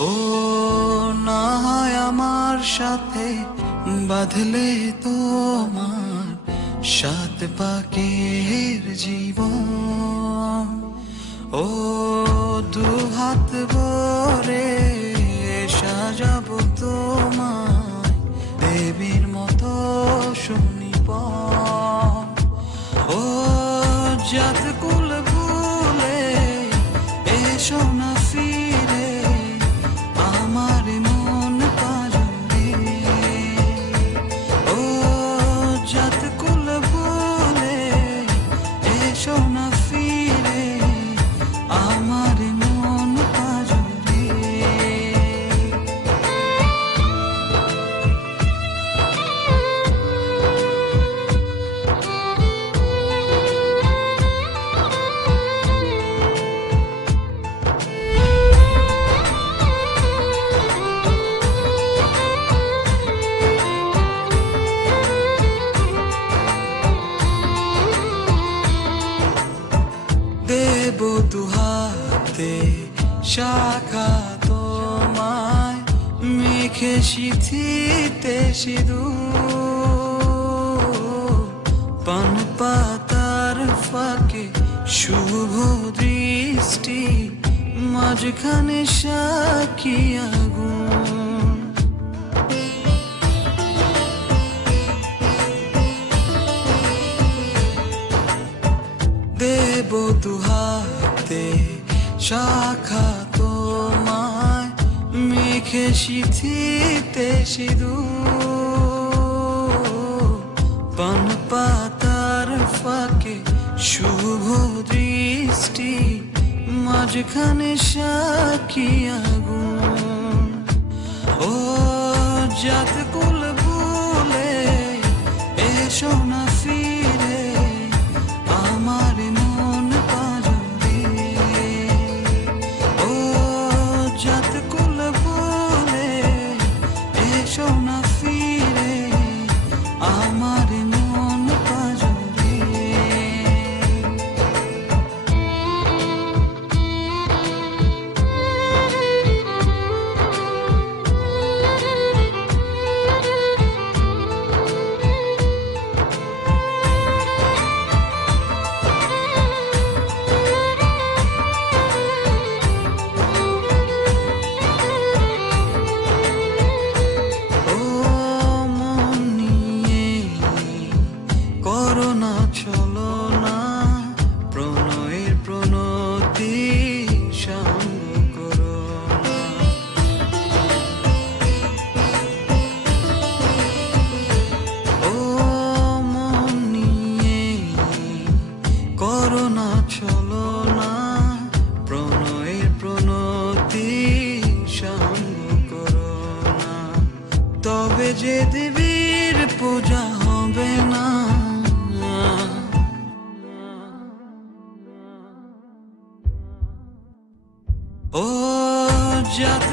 ও না হয় আমার সাথে বাঁধলে তোমার সাত পাকের জীবন। ও দু হাত ভরে সাজাবো তোমায় দেবীর মতো সুনিপন। ও জাত কুল ভুলে এসো না ফিরে আমার মন পাজরে। ও জাত কুল ভুলে এসো না ফিরে আমার মন পাজরে। দেব দুহাতে শাখা তোমায় মেখে সিথিতে সিঁদুর। পান পাতার ফাঁকে শুভ দৃষ্টি মাঝখানে সাক্ষী আগুন। দেব দুহাতে শাখা তোমায় মেখে সিথিতে সিঁদুর। পান পাতার ফাঁকে শুভ দৃষ্টি মাঝখানে সাক্ষী আগুন। ও জাত কুল ভুলে এসো না ফিরে আমার মন পাজরে। ও জাত কুল ভুলে এসো না ফিরে আমার মন পাজরে। ও মন নিয়ে করোনা চলো না প্রণয়ের প্রণতি সঙ্গ করো না। ও মন নিয়ে করোনা চলো না প্রণয়ের প্রণতি সঙ্গ করো না। তবে যে দেবীর পূজা হবে না। ও জাত